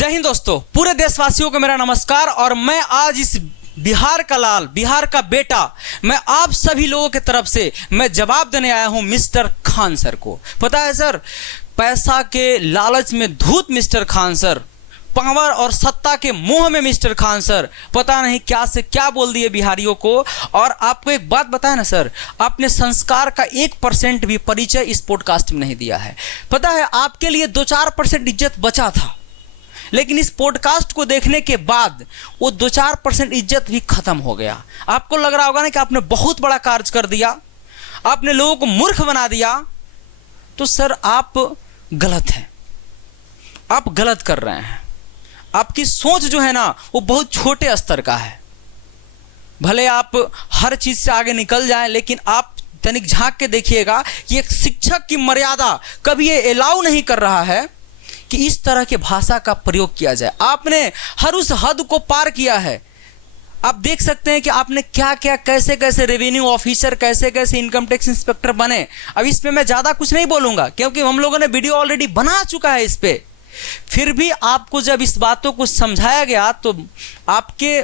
जय हिंद दोस्तों, पूरे देशवासियों को मेरा नमस्कार। और मैं आज इस बिहार का लाल, बिहार का बेटा, मैं आप सभी लोगों की तरफ से मैं जवाब देने आया हूं मिस्टर खान सर को। पता है सर, पैसा के लालच में धूत मिस्टर खान सर, पावर और सत्ता के मोह में मिस्टर खान सर पता नहीं क्या से क्या बोल दिए बिहारियों को। और आपको एक बात बताया ना सर, आपने संस्कार का 1% भी परिचय इस पॉडकास्ट में नहीं दिया है। पता है, आपके लिए 2-4% इज्जत बचा था, लेकिन इस पॉडकास्ट को देखने के बाद वो 2-4% इज्जत भी खत्म हो गया। आपको लग रहा होगा ना कि आपने बहुत बड़ा कार्य कर दिया, आपने लोगों को मूर्ख बना दिया। तो सर आप गलत हैं, आप गलत कर रहे हैं। आपकी सोच जो है ना वो बहुत छोटे स्तर का है। भले आप हर चीज से आगे निकल जाएं, लेकिन आप तनिक झांक के देखिएगा कि एक शिक्षक की मर्यादा कभी ये अलाउ नहीं कर रहा है कि इस तरह के भाषा का प्रयोग किया जाए। आपने हर उस हद को पार किया है। आप देख सकते हैं कि आपने क्या क्या, कैसे कैसे रेवेन्यू ऑफिसर, कैसे कैसे इनकम टैक्स इंस्पेक्टर बने। अब इस पे मैं ज़्यादा कुछ नहीं बोलूँगा क्योंकि हम लोगों ने वीडियो ऑलरेडी बना चुका है इस पे। फिर भी आपको जब इस बातों को समझाया गया तो आपके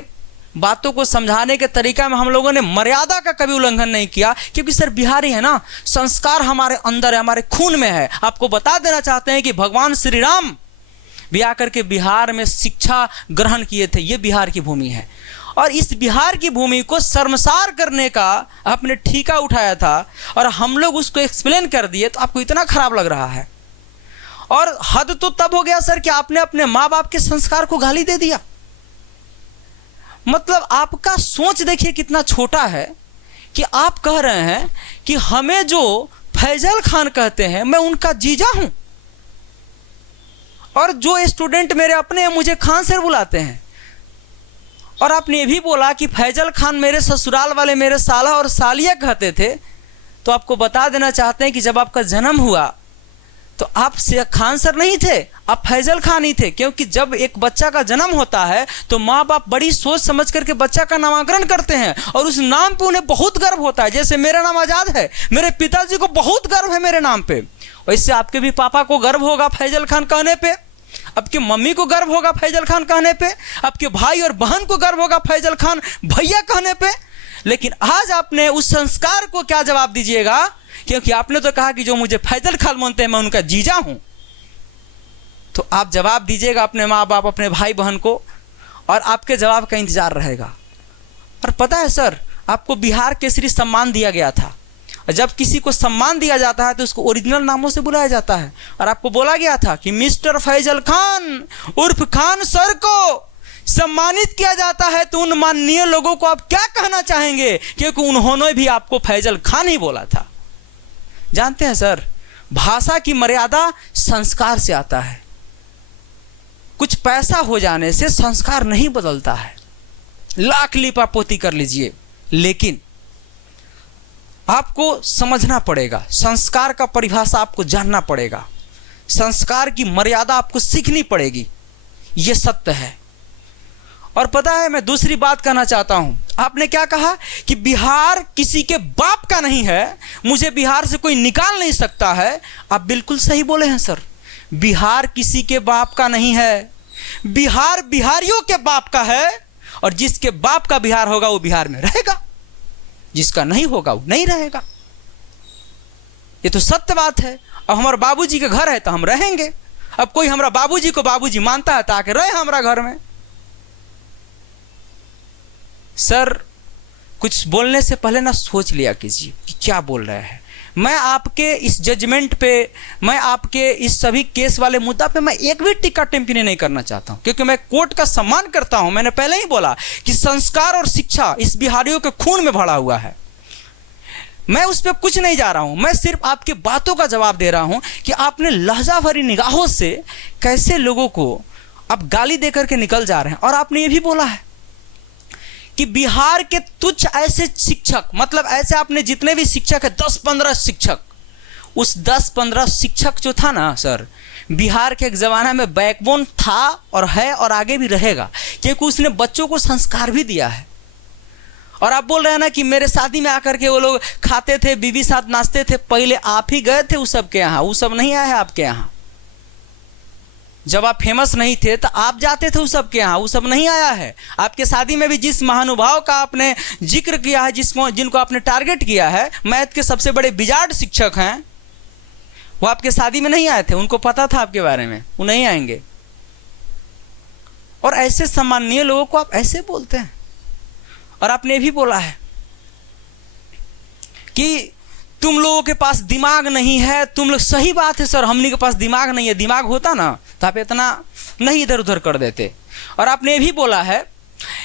बातों को समझाने के तरीका में हम लोगों ने मर्यादा का कभी उल्लंघन नहीं किया, क्योंकि सर बिहारी है ना, संस्कार हमारे अंदर है, हमारे खून में है। आपको बता देना चाहते हैं कि भगवान श्री राम भी आकर के बिहार में शिक्षा ग्रहण किए थे। ये बिहार की भूमि है और इस बिहार की भूमि को शर्मसार करने का आपने ठीका उठाया था और हम लोग उसको एक्सप्लेन कर दिए तो आपको इतना खराब लग रहा है। और हद तो तब हो गया सर कि आपने अपने माँ बाप के संस्कार को गाली दे दिया। मतलब आपका सोच देखिए कितना छोटा है कि आप कह रहे हैं कि हमें जो फैजल खान कहते हैं मैं उनका जीजा हूं, और जो स्टूडेंट मेरे अपने हैं मुझे खान सर बुलाते हैं। और आपने ये भी बोला कि फैजल खान मेरे ससुराल वाले मेरे साला और सालिया कहते थे। तो आपको बता देना चाहते हैं कि जब आपका जन्म हुआ तो आप खान सर नहीं थे, आप फैजल खान ही थे। क्योंकि जब एक बच्चा का जन्म होता है तो माँ बाप बड़ी सोच समझ करके बच्चा का नामकरण करते हैं और उस नाम पे उन्हें बहुत गर्व होता है। जैसे मेरा नाम आज़ाद है, मेरे पिताजी को बहुत गर्व है मेरे नाम पे, वैसे आपके भी पापा को गर्व होगा फैजल खान कहने पे, आपकी मम्मी को गर्व होगा फैजल खान कहने पे, आपके भाई और बहन को गर्व होगा फैजल खान भैया कहने पे। लेकिन आज आपने उस संस्कार को क्या जवाब दीजिएगा? क्योंकि आपने तो कहा कि जो मुझे फैजल खान मानते हैं मैं उनका जीजा हूं। तो आप जवाब दीजिएगा अपने माँ बाप, अपने भाई बहन को, और आपके जवाब का इंतजार रहेगा। और पता है सर, आपको बिहार केसरी सम्मान दिया गया था। जब किसी को सम्मान दिया जाता है तो उसको ओरिजिनल नामों से बुलाया जाता है। और आपको बोला गया था कि मिस्टर फैजल खान उर्फ खान सर को सम्मानित किया जाता है। तो उन माननीय लोगों को आप क्या कहना चाहेंगे? क्योंकि उन्होंने भी आपको फैजल खान ही बोला था। जानते हैं सर, भाषा की मर्यादा संस्कार से आता है। कुछ पैसा हो जाने से संस्कार नहीं बदलता है। लाख लिपापोती कर लीजिए, लेकिन आपको समझना पड़ेगा, संस्कार का परिभाषा आपको जानना पड़ेगा, संस्कार की मर्यादा आपको सीखनी पड़ेगी। यह सत्य है। और पता है, मैं दूसरी बात कहना चाहता हूं। आपने क्या कहा कि बिहार किसी के बाप का नहीं है, मुझे बिहार से कोई निकाल नहीं सकता है। आप बिल्कुल सही बोले हैं सर, बिहार किसी के बाप का नहीं है, बिहार बिहारियों के बाप का है। और जिसके बाप का बिहार होगा वो बिहार में रहेगा, जिसका नहीं होगा वो नहीं रहेगा। ये तो सत्य बात है। अब हमारे बाबूजी के घर है तो हम रहेंगे। अब कोई हमारा बाबूजी को बाबूजी मानता है तो आके रहे हमारा घर में। सर, कुछ बोलने से पहले ना सोच लिया कीजिए कि क्या बोल रहे हैं। मैं आपके इस जजमेंट पे, मैं आपके इस सभी केस वाले मुद्दा पे मैं एक भी टिक्का टिप्पणी नहीं करना चाहता हूं, क्योंकि मैं कोर्ट का सम्मान करता हूं। मैंने पहले ही बोला कि संस्कार और शिक्षा इस बिहारियों के खून में भरा हुआ है। मैं उस पर कुछ नहीं जा रहा हूं, मैं सिर्फ आपकी बातों का जवाब दे रहा हूं कि आपने लहजा भरी निगाहों से कैसे लोगों को आप गाली दे करके निकल जा रहे हैं। और आपने ये भी बोला है कि बिहार के तुच्छ ऐसे शिक्षक, मतलब ऐसे आपने जितने भी शिक्षक है 10-15 शिक्षक, उस 10-15 शिक्षक जो था ना सर, बिहार के एक ज़माना में बैकबोन था और है और आगे भी रहेगा, क्योंकि उसने बच्चों को संस्कार भी दिया है। और आप बोल रहे हैं ना कि मेरे शादी में आकर के वो लोग खाते थे, बीवी साथ नाचते थे, पहले आप ही गए थे उस सब के यहाँ, वो सब नहीं आया है आपके यहाँ। जब आप फेमस नहीं थे तो आप जाते थे उस सब के यहाँ, वो सब नहीं आया है। आपके शादी में भी जिस महानुभाव का आपने जिक्र किया है, जिनको आपने टारगेट किया है, मैथ के सबसे बड़े बिजार्ड शिक्षक हैं, वो आपके शादी में नहीं आए थे। उनको पता था आपके बारे में, वो नहीं आएंगे। और ऐसे सम्माननीय लोगों को आप ऐसे बोलते हैं। और आपने भी बोला है कि तुम लोगों के पास दिमाग नहीं है, तुम लोग, सही बात है सर, हमने के पास दिमाग नहीं है। दिमाग होता ना तो आप इतना नहीं इधर उधर कर देते। और आपने ये भी बोला है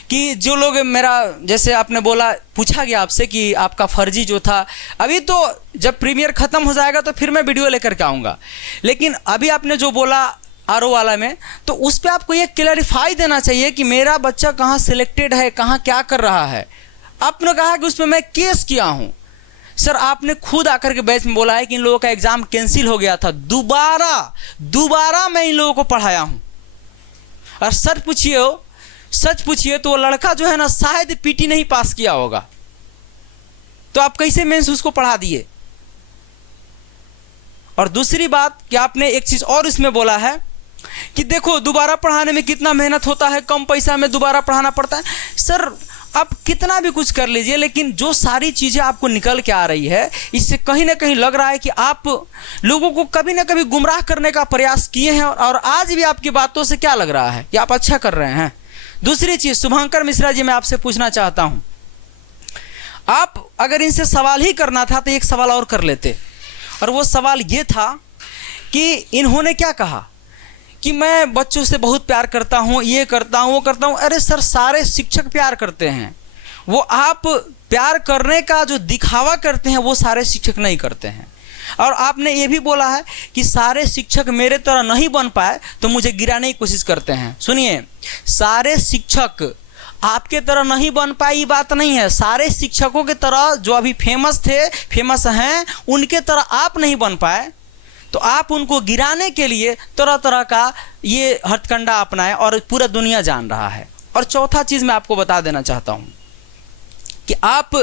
कि जो लोग मेरा, जैसे आपने बोला, पूछा गया आपसे कि आपका फर्जी जो था, अभी तो जब प्रीमियर खत्म हो जाएगा तो फिर मैं वीडियो लेकर के आऊँगा, लेकिन अभी आपने जो बोला आरओ वाला में, तो उस पर आपको ये क्लैरिफाई देना चाहिए कि मेरा बच्चा कहाँ सिलेक्टेड है, कहाँ क्या कर रहा है। आपने कहा कि उसमें मैं केस किया हूँ। सर आपने खुद आकर के बैच में बोला है कि इन लोगों का एग्जाम कैंसिल हो गया था, दोबारा मैं इन लोगों को पढ़ाया हूं। और सच पूछिए तो वो लड़का जो है ना, शायद पीटी नहीं पास किया होगा, तो आप कैसे मेंस उसको पढ़ा दिए। और दूसरी बात कि आपने एक चीज और इसमें बोला है कि देखो दोबारा पढ़ाने में कितना मेहनत होता है, कम पैसा में दोबारा पढ़ाना पड़ता है। सर आप कितना भी कुछ कर लीजिए, लेकिन जो सारी चीज़ें आपको निकल के आ रही है, इससे कहीं ना कहीं लग रहा है कि आप लोगों को कभी ना कभी गुमराह करने का प्रयास किए हैं। और आज भी आपकी बातों से क्या लग रहा है कि आप अच्छा कर रहे हैं। दूसरी चीज़, शुभंकर मिश्रा जी, मैं आपसे पूछना चाहता हूँ, आप अगर इनसे सवाल ही करना था तो एक सवाल और कर लेते। और वो सवाल ये था कि इन्होंने क्या कहा कि मैं बच्चों से बहुत प्यार करता हूँ, ये करता हूँ, वो करता हूँ। अरे सर, सारे शिक्षक प्यार करते हैं। वो आप प्यार करने का जो दिखावा करते हैं वो सारे शिक्षक नहीं करते हैं। और आपने ये भी बोला है कि सारे शिक्षक मेरे तरह नहीं बन पाए तो मुझे गिराने की कोशिश करते हैं। सुनिए, सारे शिक्षक आपके तरह नहीं बन पाए ये बात नहीं है। सारे शिक्षकों के तरह जो अभी फेमस हैं, उनके तरह आप नहीं बन पाए तो आप उनको गिराने के लिए तरह तरह का ये हथकंडा अपनाएं, और पूरा दुनिया जान रहा है। और चौथा चीज़ मैं आपको बता देना चाहता हूँ कि आप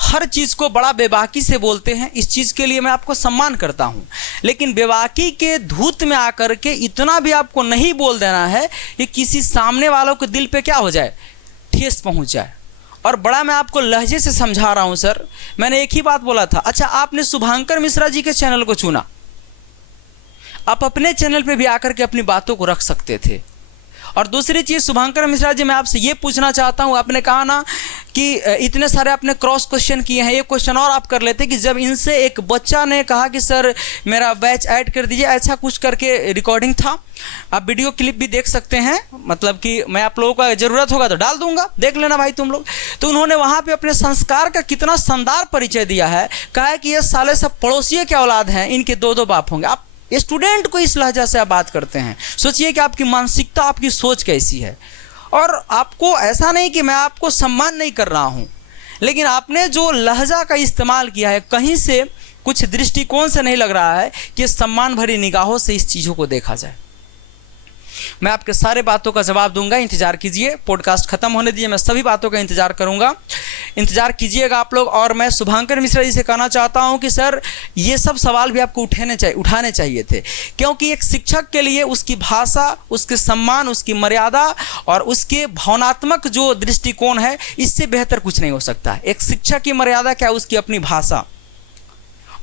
हर चीज़ को बड़ा बेबाकी से बोलते हैं। इस चीज़ के लिए मैं आपको सम्मान करता हूँ, लेकिन बेबाकी के धूत में आकर के इतना भी आपको नहीं बोल देना है कि किसी सामने वालों के दिल पे क्या हो जाए, ठेस पहुँच जाए। और बड़ा मैं आपको लहजे से समझा रहा हूँ सर, मैंने एक ही बात बोला था। अच्छा, आपने शुभंकर मिश्रा जी के चैनल को चुना, आप अपने चैनल पे भी आकर के अपनी बातों को रख सकते थे। और दूसरी चीज़, शुभंकर मिश्रा जी, मैं आपसे ये पूछना चाहता हूँ, आपने कहा ना कि इतने सारे आपने क्रॉस क्वेश्चन किए हैं, एक क्वेश्चन और आप कर लेते कि जब इनसे एक बच्चा ने कहा कि सर मेरा बैच ऐड कर दीजिए, ऐसा कुछ करके रिकॉर्डिंग था। आप वीडियो क्लिप भी देख सकते हैं, मतलब कि मैं आप लोगों का ज़रूरत होगा तो डाल दूंगा, देख लेना भाई तुम लोग। तो उन्होंने वहाँ पे अपने संस्कार का कितना शानदार परिचय दिया है। कहा है कि ये साले सब पड़ोसियों के औलाद हैं, इनके दो बाप होंगे। आप स्टूडेंट को इस लहजा से आप बात करते हैं, सोचिए कि आपकी मानसिकता, आपकी सोच कैसी है। और आपको ऐसा नहीं कि मैं आपको सम्मान नहीं कर रहा हूं, लेकिन आपने जो लहजा का इस्तेमाल किया है, कहीं से कुछ दृष्टिकोण से नहीं लग रहा है कि सम्मान भरी निगाहों से इस चीज़ों को देखा जाए। मैं आपके सारे बातों का जवाब दूंगा, इंतजार कीजिए। पॉडकास्ट खत्म होने दीजिए, मैं सभी बातों का इंतजार करूंगा, इंतजार कीजिएगा आप लोग। और मैं शुभंकर मिश्रा जी से कहना चाहता हूं कि सर ये सब सवाल भी आपको उठाने चाहिए थे, क्योंकि एक शिक्षक के लिए उसकी भाषा, उसके सम्मान, उसकी मर्यादा और उसके भावनात्मक जो दृष्टिकोण है, इससे बेहतर कुछ नहीं हो सकता। एक शिक्षक की मर्यादा क्या, उसकी अपनी भाषा,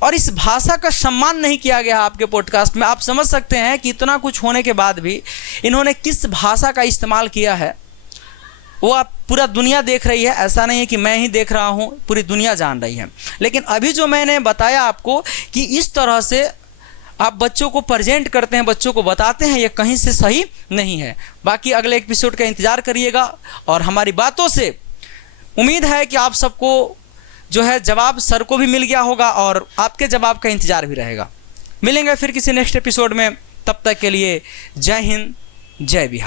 और इस भाषा का सम्मान नहीं किया गया आपके पॉडकास्ट में। आप समझ सकते हैं कि इतना कुछ होने के बाद भी इन्होंने किस भाषा का इस्तेमाल किया है, वो आप पूरा दुनिया देख रही है। ऐसा नहीं है कि मैं ही देख रहा हूँ, पूरी दुनिया जान रही है। लेकिन अभी जो मैंने बताया आपको कि इस तरह से आप बच्चों को प्रेजेंट करते हैं, बच्चों को बताते हैं, ये कहीं से सही नहीं है। बाकी अगले एपिसोड का इंतज़ार करिएगा, और हमारी बातों से उम्मीद है कि आप सबको जो है जवाब सर को भी मिल गया होगा, और आपके जवाब का इंतज़ार भी रहेगा। मिलेंगे फिर किसी नेक्स्ट एपिसोड में, तब तक के लिए जय हिंद, जय बिहार।